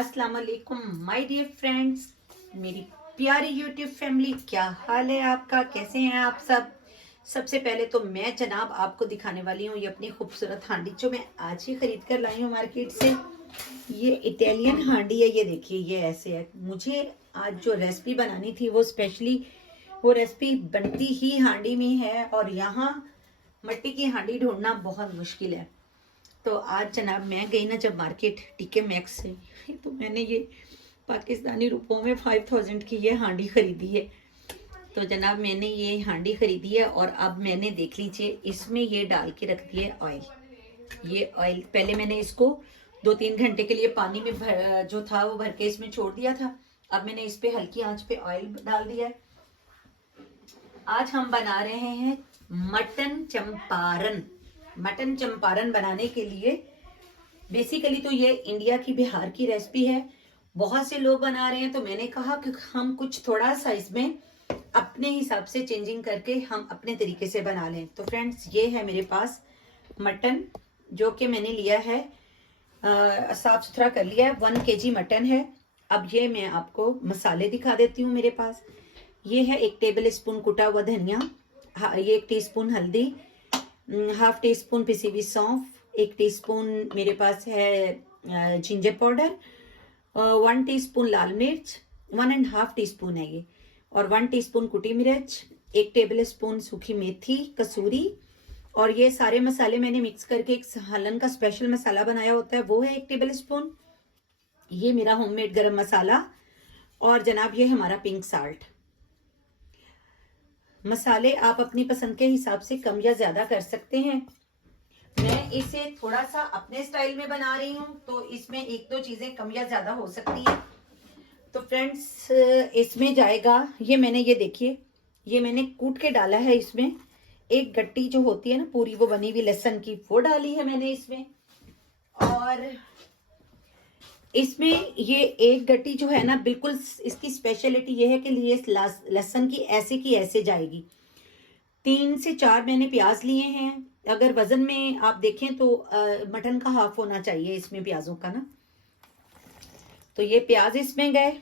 अस्सलाम वालेकुम my dear friends, मेरी प्यारी यूट्यूब फैमिली, क्या हाल है आपका? कैसे हैं आप सब? सबसे पहले तो मैं जनाब आपको दिखाने वाली हूँ ये अपनी खूबसूरत हांडी जो मैं आज ही खरीद कर लाई हूँ मार्केट से। ये इटालियन हांडी है, ये देखिए ये ऐसे है। मुझे आज जो रेसिपी बनानी थी वो स्पेशली वो रेसिपी बनती ही हांडी में है और यहाँ मिट्टी की हांडी ढूंढना बहुत मुश्किल है। तो आज जनाब मैं गई ना जब मार्केट टीके मैक्स से, तो मैंने ये पाकिस्तानी रुपयों में 5000 की ये हांडी खरीदी है। तो जनाब मैंने ये हांडी खरीदी है और अब मैंने देख लीजिए इसमें ये डाल के रख दिया है ऑयल। ये ऑयल पहले मैंने इसको 2-3 घंटे के लिए पानी में जो था वो भर के इसमें छोड़ दिया था। अब मैंने इस पे हल्की आंच पे ऑयल डाल दिया है। आज हम बना रहे हैं मटन चंपारण। मटन चंपारण बनाने के लिए बेसिकली तो ये इंडिया की बिहार की रेसिपी है। बहुत से लोग बना रहे हैं तो मैंने कहा कि हम कुछ थोड़ा सा इसमें अपने हिसाब से चेंजिंग करके हम अपने तरीके से बना लें। तो फ्रेंड्स ये है मेरे पास मटन जो कि मैंने लिया है, साफ सुथरा कर लिया है। 1 kg मटन है। अब ये मैं आपको मसाले दिखा देती हूँ। मेरे पास ये है 1 टेबल स्पून कुटा हुआ धनिया, ये 1 टीस्पून हल्दी, 1/2 टीस्पून पिसी हुई सौंफ, 1 टीस्पून मेरे पास है जिंजर पाउडर, 1 टीस्पून लाल मिर्च, 1.5 टीस्पून है ये, और 1 टीस्पून कुटी मिर्च, 1 टेबल स्पून सूखी मेथी कसूरी, और ये सारे मसाले मैंने मिक्स करके एक सालन का स्पेशल मसाला बनाया होता है वो है 1 टेबल स्पून। ये मेरा होममेड गरम मसाला, और जनाब ये हमारा पिंक साल्ट। मसाले आप अपनी पसंद के हिसाब से कम या ज्यादा कर सकते हैं। मैं इसे थोड़ा सा अपने स्टाइल में बना रही हूँ तो इसमें 1-2 चीजें कम या ज्यादा हो सकती है। तो फ्रेंड्स इसमें जाएगा ये देखिए ये मैंने कूट के डाला है। इसमें एक गट्टी जो होती है ना पूरी वो बनी हुई लहसुन की वो डाली है मैंने इसमें। और इसमें ये एक गट्टी जो है ना बिल्कुल इसकी स्पेशलिटी ये है कि ये लहसुन की ऐसे जाएगी। 3 से 4 मैंने प्याज लिए हैं। अगर वजन में आप देखें तो मटन का हाफ होना चाहिए इसमें प्याजों का ना। तो ये प्याज इसमें गए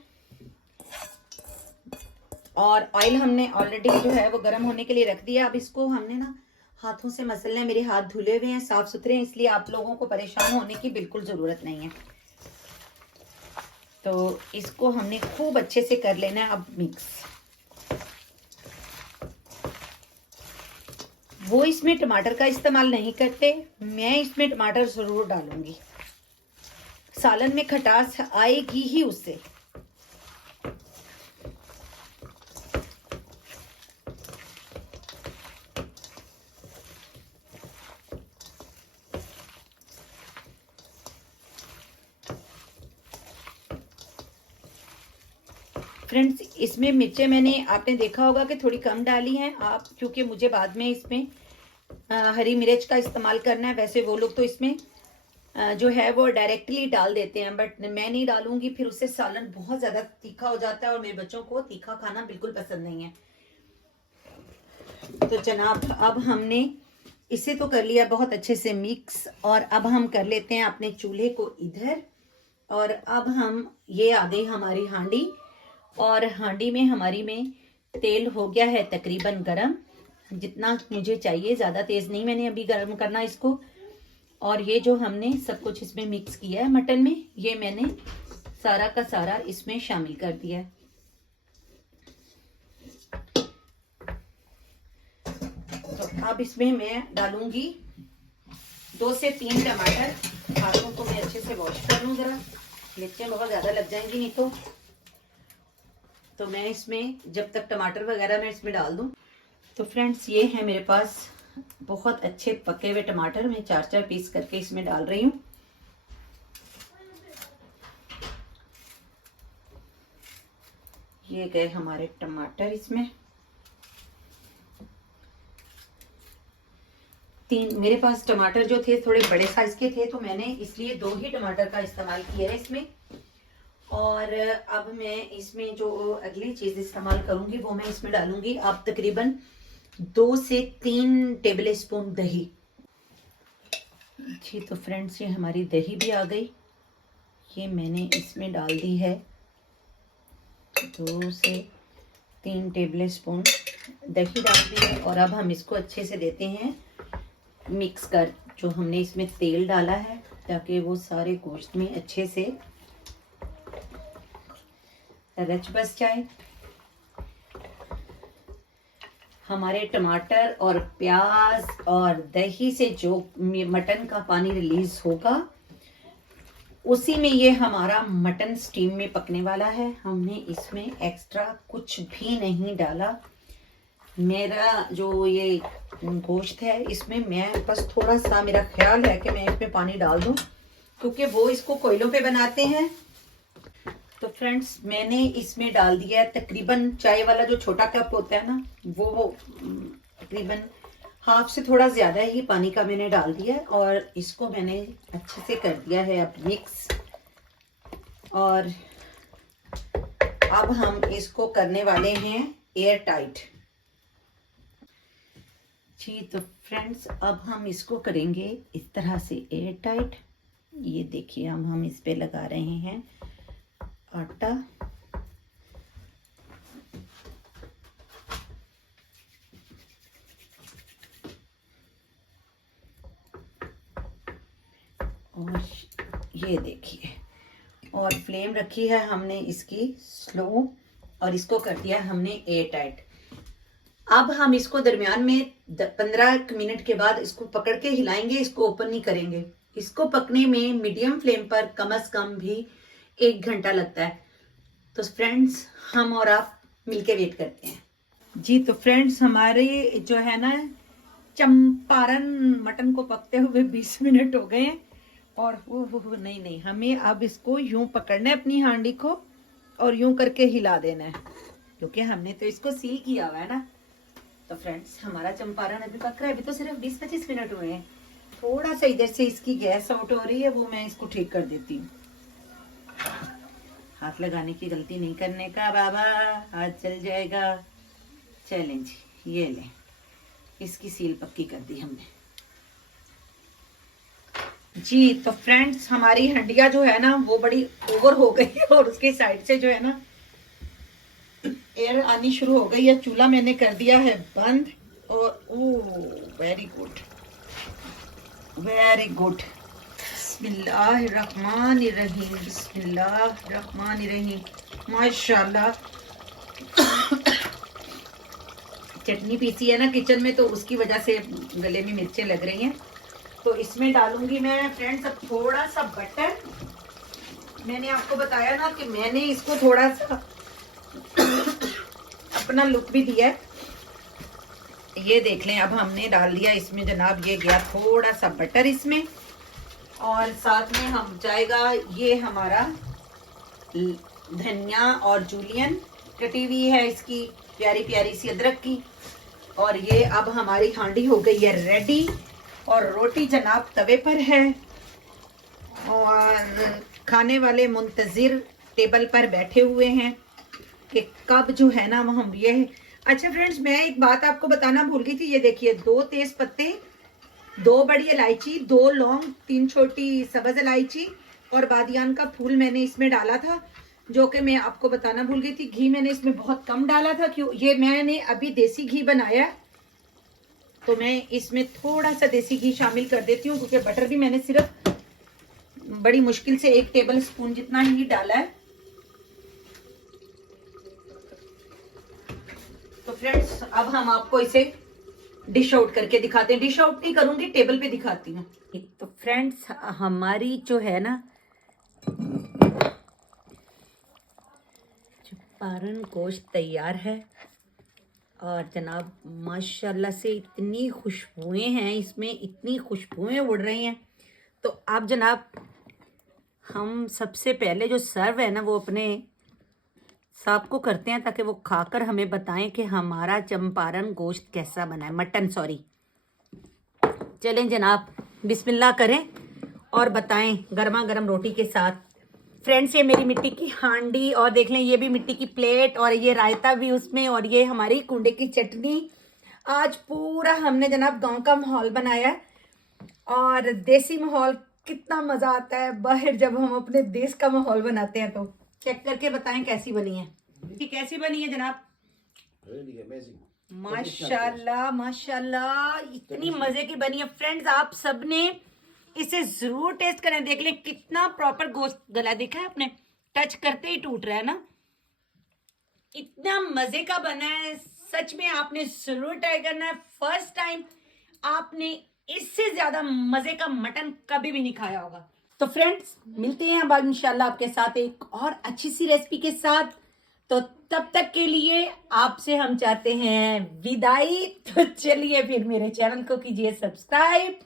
और ऑयल हमने ऑलरेडी जो है वो गर्म होने के लिए रख दिया। अब इसको हमने ना हाथों से मसलना है। मेरे हाथ धुले हुए हैं, साफ सुथरे हैं, इसलिए आप लोगों को परेशान होने की बिल्कुल जरूरत नहीं है। तो इसको हमने खूब अच्छे से कर लेना है अब मिक्स। वो इसमें टमाटर का इस्तेमाल नहीं करते, मैं इसमें टमाटर जरूर डालूंगी। सालन में खटास आएगी ही उससे। फ्रेंड्स इसमें मिर्चें मैंने आपने देखा होगा कि थोड़ी कम डाली हैं आप, क्योंकि मुझे बाद में इसमें हरी मिर्च का इस्तेमाल करना है। वैसे वो लोग तो इसमें जो है वो डायरेक्टली डाल देते हैं, बट मैं नहीं डालूंगी, फिर उससे सालन बहुत ज्यादा तीखा हो जाता है और मेरे बच्चों को तीखा खाना बिल्कुल पसंद नहीं है। तो जनाब अब हमने इसे तो कर लिया बहुत अच्छे से मिक्स, और अब हम कर लेते हैं अपने चूल्हे को इधर। और अब हम ये आ गई हमारी हांडी, और हांडी में हमारी में तेल हो गया है तकरीबन गरम, जितना मुझे चाहिए, ज़्यादा तेज़ नहीं मैंने अभी गरम करना इसको। और ये जो हमने सब कुछ इसमें मिक्स किया है मटन में, ये मैंने सारा का सारा इसमें शामिल कर दिया है। तो अब इसमें मैं डालूंगी 2 से 3 टमाटर। हाथों को मैं अच्छे से वॉश कर लूँ, ज़रा मिर्चें बहुत ज़्यादा लग जाएंगी नहीं तो मैं इसमें जब तक टमाटर वगैरह मैं इसमें डाल दूं। तो फ्रेंड्स ये है मेरे पास बहुत अच्छे पके हुए टमाटर, मैं 4-4 पीस करके इसमें डाल रही हूँ। ये गए हमारे टमाटर इसमें। 3 मेरे पास टमाटर जो थे थोड़े बड़े साइज के थे तो मैंने इसलिए 2 ही टमाटर का इस्तेमाल किया है इसमें। और अब मैं इसमें जो अगली चीज इस्तेमाल करूंगी वो मैं इसमें डालूंगी अब तकरीबन 2 से 3 टेबल स्पून दही। जी तो फ्रेंड्स ये हमारी दही भी आ गई। ये मैंने इसमें डाल दी है 2 से 3 टेबल स्पून दही डाल दी है। और अब हम इसको अच्छे से देते हैं मिक्स कर, जो हमने इसमें तेल डाला है ताकि वो सारे गोश्त में अच्छे से रच बस जाए। हमारे टमाटर और प्याज और दही से जो मटन का पानी रिलीज होगा उसी में ये हमारा मटन स्टीम में पकने वाला है। हमने इसमें एक्स्ट्रा कुछ भी नहीं डाला। मेरा जो ये गोश्त है इसमें मैं बस थोड़ा सा, मेरा ख्याल है कि मैं इसमें पानी डाल दूं क्योंकि वो इसको कोयलों पे बनाते हैं। तो फ्रेंड्स मैंने इसमें डाल दिया है तकरीबन चाय वाला जो छोटा कप होता है ना, वो तकरीबन हाफ से थोड़ा ज़्यादा ही पानी का मैंने डाल दिया है। और इसको मैंने अच्छे से कर दिया है अब मिक्स। और अब हम इसको करने वाले हैं एयर टाइट। जी तो फ्रेंड्स अब हम इसको करेंगे इस तरह से एयर टाइट। ये देखिए हम इस पे लगा रहे हैं आटा। और ये देखिए, और फ्लेम रखी है हमने इसकी स्लो और इसको कर दिया हमने एयर टाइट। अब हम इसको दरमियान में 15 मिनट के बाद इसको पकड़ के हिलाएंगे, इसको ओपन नहीं करेंगे। इसको पकने में मीडियम फ्लेम पर कम से कम भी 1 घंटा लगता है। तो फ्रेंड्स हम और आप मिलके वेट करते हैं। जी तो फ्रेंड्स हमारे जो है ना चंपारण मटन को पकते हुए 20 मिनट हो गए हैं। और नहीं, हमें अब इसको यूं पकड़ना है अपनी हांडी को और यूं करके हिला देना है क्योंकि हमने तो इसको सील किया हुआ है ना। तो फ्रेंड्स हमारा चंपारण अभी पक रहा है, अभी तो सिर्फ 20-25 मिनट हुए हैं। थोड़ा सा इधर से इसकी गैस आउट हो रही है, वो मैं इसको ठीक कर देती हूँ। हाथ लगाने की गलती नहीं करने का बाबा, हाथ जल जाएगा। चलें जी, ये लें, इसकी सील पक्की कर दी हमने। जी तो फ्रेंड्स हमारी हंडिया जो है ना वो बड़ी ओवर हो गई है और उसके साइड से जो है ना एयर आनी शुरू हो गई है। चूल्हा मैंने कर दिया है बंद। और वेरी गुड, वेरी गुड। बिस्मिल्लाहिर्रहमानिर्रहीम, बिस्मिल्लाहिर्रहमानिर्रहीम। माशाल्लाह चटनी पीसी है ना किचन में, तो उसकी वजह से गले में मिर्चें लग रही हैं। तो इसमें डालूंगी मैं फ्रेंड्स अब थोड़ा सा बटर। मैंने आपको बताया ना कि मैंने इसको थोड़ा सा अपना लुक भी दिया है। ये देख लें, अब हमने डाल दिया इसमें जनाब, ये गया थोड़ा सा बटर इसमें। और साथ में हम जाएगा ये हमारा धनिया और जूलियन कटी हुई है, इसकी प्यारी प्यारी सी अदरक की। और ये अब हमारी हांडी हो गई है रेडी और रोटी जनाब तवे पर है और खाने वाले मुंतजिर टेबल पर बैठे हुए हैं कि कब जो है ना हम ये। अच्छा फ्रेंड्स मैं एक बात आपको बताना भूल गई थी। ये देखिए 2 तेज पत्ते, 2 बड़ी इलायची, 2 लौंग, 3 छोटी सब्ज इलायची और बादियान का फूल मैंने इसमें डाला था, जो कि मैं आपको बताना भूल गई थी। घी मैंने इसमें बहुत कम डाला था, क्यों ये मैंने अभी देसी घी बनाया तो मैं इसमें थोड़ा सा देसी घी शामिल कर देती हूँ क्योंकि बटर भी मैंने सिर्फ बड़ी मुश्किल से 1 टेबल स्पून जितना ही डाला है। तो फ्रेंड्स अब हम आपको इसे डिश आउट करके दिखाते हैं। डिश आउट नहीं करूंगी, टेबल पे दिखाती हूँ। तो फ्रेंड्स हमारी जो है ना चंपारण गोश्त तैयार है और जनाब माशाल्लाह से इतनी खुशबुएं हैं इसमें, इतनी खुशबुएं उड़ रही हैं। तो अब जनाब हम सबसे पहले जो सर्व है ना वो अपने साहब को करते हैं ताकि वो खाकर हमें बताएं कि हमारा चंपारण गोश्त कैसा बना है, मटन सॉरी। चलें जनाब बिस्मिल्लाह करें और बताएं गर्मा गर्म रोटी के साथ। फ्रेंड्स ये मेरी मिट्टी की हांडी और देख लें ये भी मिट्टी की प्लेट और ये रायता भी उसमें और ये हमारी कुंडे की चटनी। आज पूरा हमने जनाब गांव का माहौल बनाया और देसी माहौल कितना मजा आता है बाहर जब हम अपने देश का माहौल बनाते हैं। तो चेक करके बताएं कैसी बनी है। ये कैसी बनी है जनाब? Really amazing. माशाल्लाह माशाल्लाह, इतनी मजे की बनी है फ्रेंड्स। आप सबने इसे जरूर टेस्ट करें, देख लें कितना प्रॉपर गोश्त गला। देखा है आपने, टच करते ही टूट रहा है ना, इतना मजे का बना है। सच में आपने जरूर ट्राई करना है। फर्स्ट टाइम आपने इससे ज्यादा मजे का मटन कभी भी नहीं खाया होगा। तो फ्रेंड्स मिलते हैं अब इंशाल्लाह आपके साथ एक और अच्छी सी रेसिपी के साथ। तो तब तक के लिए आपसे हम चाहते हैं विदाई। तो चलिए फिर मेरे चैनल को कीजिए सब्सक्राइब,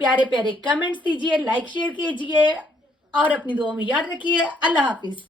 प्यारे प्यारे कमेंट्स दीजिए, लाइक शेयर कीजिए और अपनी दुआ में याद रखिए। अल्लाह हाफिज।